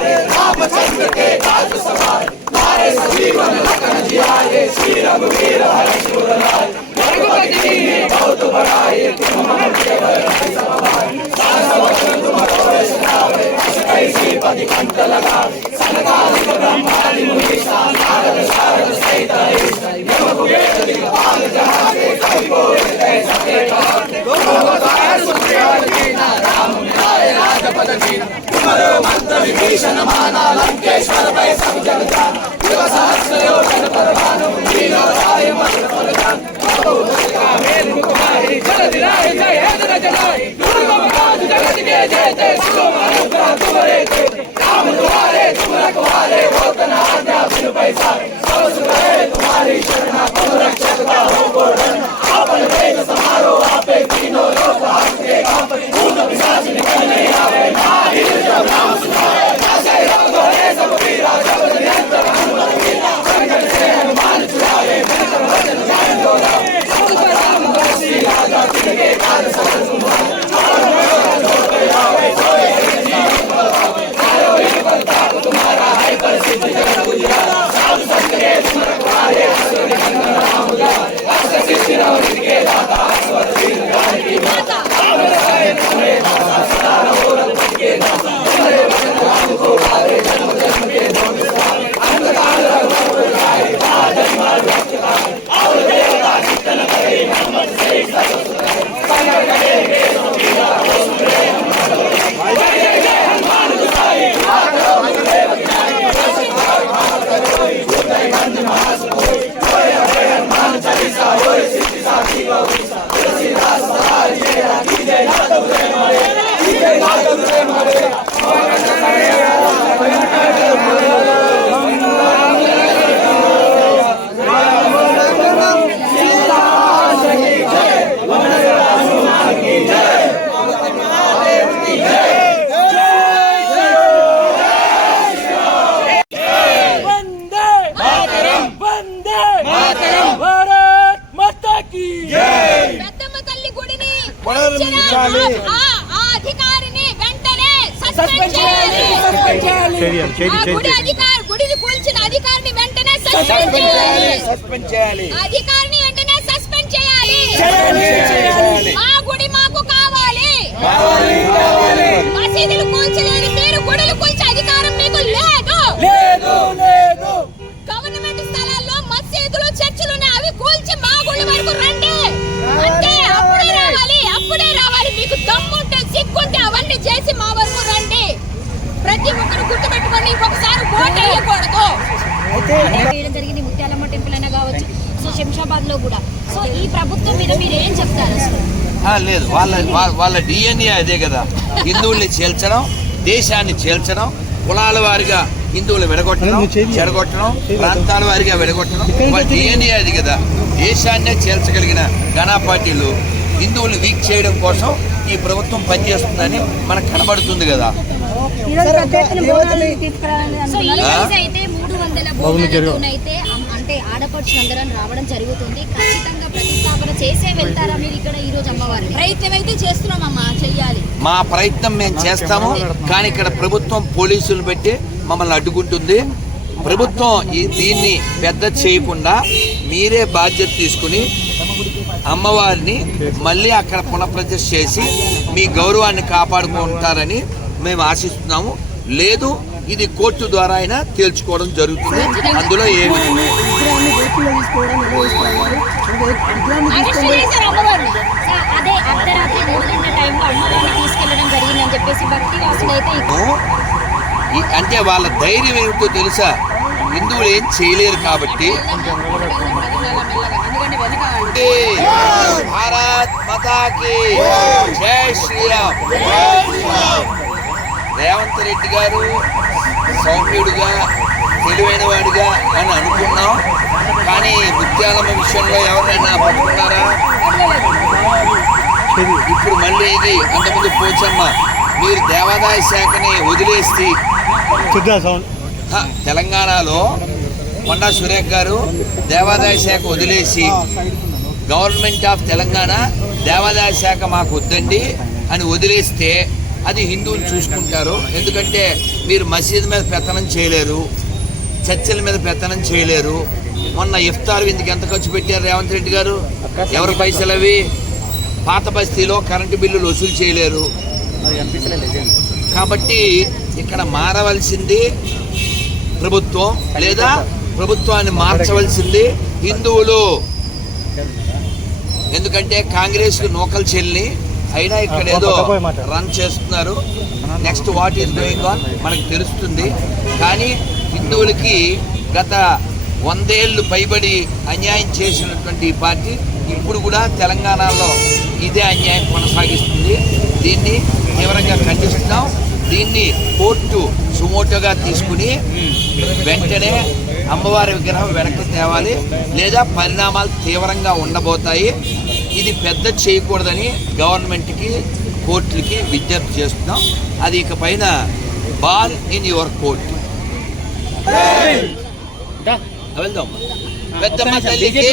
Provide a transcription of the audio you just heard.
हमारे रामचंद्र के काज सवार। मारे सजीवन लखन जियाए श्री रघुवीर हरि सुर लाय रघुपति ने बहुत बड़ाए, तुम मम केवल सवार सारा वचन तुम रोवे सदावे कैसी पति कंतला పెద్దమ్మ తల్లి గుడిని అధికారిని వెంటనే సస్పెండ్ సస్పెండ్ చేయాలి. సస్పెండ్ చేయాలి. ఆ గుడి అధికారి గుడిని కూల్చిన అధికారిని వెంటనే సస్పెండ్ చేయాలి. సస్పెండ్ చేయాలి. అధికారిని వెంటనే సస్పెండ్ చేయాలి. చేయాలి చేయాలి. మా గుడి మాకు కావాలి. మసీదులు కూల్చలేని మీరు గుడులు కూల్చే అధికారం మీకు లేదు లేదు లేదు గవర్నమెంట్ స్థలాల్లో మసీదులు చర్చిలు ఉన్నాయి అవి కూల్చి మా గుడి వరకు రండి అంటే అప్పుడే రావాలి అప్పుడే రావాలి మీకు దమ్ముంటే సిగ్గుంటే అవన్నీ చేసి మా వరకు రండి ప్రతి ఒక్కరు గుర్తుపెట్టుకోండి ఇంకొకసారి ఓట్ వేయకూడదు వేయడం జరిగింది. ముత్యాలమ్మ టెంపుల్ అయినా కావచ్చు సో శంషాబాద్లో కూడా. సో ఈ ప్రభుత్వం మీద మీరు ఏం చెప్తారు అసలు? ఆ, లేదు. వాళ్ళ వాళ్ళ డిఎన్ఏ అదే కదా. హిందువుల్ని చేల్చడం దేశాన్ని చేల్చడం కులాల వారిగా హిందువులు విడగొట్టడం చెడగొట్టడం ప్రాంతాల వారిగా విడగొట్టడం. వాళ్ళ డిఎన్ఏ అది కదా. దేశాన్నే చేల్చగలిగిన ఘనా పార్టీలు హిందువుల్ని వీక్ చేయడం కోసం ఈ ప్రభుత్వం పనిచేస్తుందని మనకు కనబడుతుంది కదా. వందల అంటే ఆడపడుచులందరం రావడం జరుగుతుంది. ఖచ్చితంగా ప్రతిష్టాపన చేసే వెళ్తారా మీరు ఇక్కడ ఈ రోజు అమ్మవారిని? ప్రయత్నం అయితే చేస్తున్నామమ్మా చెయ్యాలి. మా ప్రయత్నం మేము చేస్తాము కానీ ఇక్కడ ప్రభుత్వం పోలీసులు పెట్టి మమ్మల్ని అడ్డుకుంటుంది. ప్రభుత్వం ఈ దీన్ని పెద్ద చేయకుండా మీరే బాధ్యత తీసుకుని అమ్మవారిని మళ్ళీ అక్కడ పునఃప్రతిష్ఠ చేసి మీ గౌరవాన్ని కాపాడుకుంటారని మేము ఆశిస్తున్నాము. లేదు ఇది కోర్టు ద్వారా అయినా తేల్చుకోవడం జరుగుతుంది. అందులో ఏమి అంటే వాళ్ళ ధైర్యం ఏమిటో తెలుసా? హిందువులు ఏం చేయలేరు కాబట్టి. ఎందుకంటే వెనక భారత్ మతాకి. జై శ్రీరామ్. రేవంత్ రెడ్డి గారు సౌమ్యుడిగా తెలివైన వాడిగా అని అనుకున్నాం. కానీ ముత్యాలమ్మ విషయంలో ఎవరైనా పట్టుకున్నారా? ఇప్పుడు మళ్ళీ ఇది అంతకుముందు పోచమ్మ మీరు దేవాదాయ శాఖని వదిలేసి తెలంగాణలో కొండా సురేఖ్ గారు దేవాదాయ శాఖ వదిలేసి గవర్నమెంట్ ఆఫ్ తెలంగాణ దేవాదాయ శాఖ మాకు వద్దండి అని వదిలేస్తే అది హిందువులు చూసుకుంటారు. ఎందుకంటే మీరు మసీదు మీద పెత్తనం చేయలేరు చర్చల మీద పెత్తనం చేయలేరు. మొన్న ఇఫ్తార్ ఇందుకు ఎంత ఖర్చు పెట్టారు రేవంత్ రెడ్డి గారు? ఎవరి పైసలు అవి? పాత బస్తీలో కరెంటు బిల్లులు వసూలు చేయలేరు. కాబట్టి ఇక్కడ మారవలసింది ప్రభుత్వం లేదా ప్రభుత్వాన్ని మార్చవలసింది హిందువులు. ఎందుకంటే కాంగ్రెస్కు నూకలు చెల్లి అయినా ఇక్కడ ఏదో రన్ చేస్తున్నారు. Next what is going on మనకు తెలుస్తుంది. కానీ హిందువులకి గత వందేళ్ళు పైబడి అన్యాయం చేసినటువంటి ఈ పార్టీ ఇప్పుడు కూడా తెలంగాణలో ఇదే అన్యాయం కొనసాగిస్తుంది. దీన్ని తీవ్రంగా ఖండిస్తున్నాం. దీన్ని కోర్టు సుమోటోగా తీసుకుని వెంటనే అమ్మవారి విగ్రహం వెనక్కి తేవాలి. లేదా పరిణామాలు తీవ్రంగా ఉండబోతాయి. ఇది పెద్ద చేయకూడదని గవర్నమెంట్కి కోర్టులకి విజ్ఞప్తి చేస్తున్నాం. అది ఇక పైన బాల్ ఇన్ యువర్ కోర్ట్. వెళ్దాం. పెద్దమ్మ తల్లికి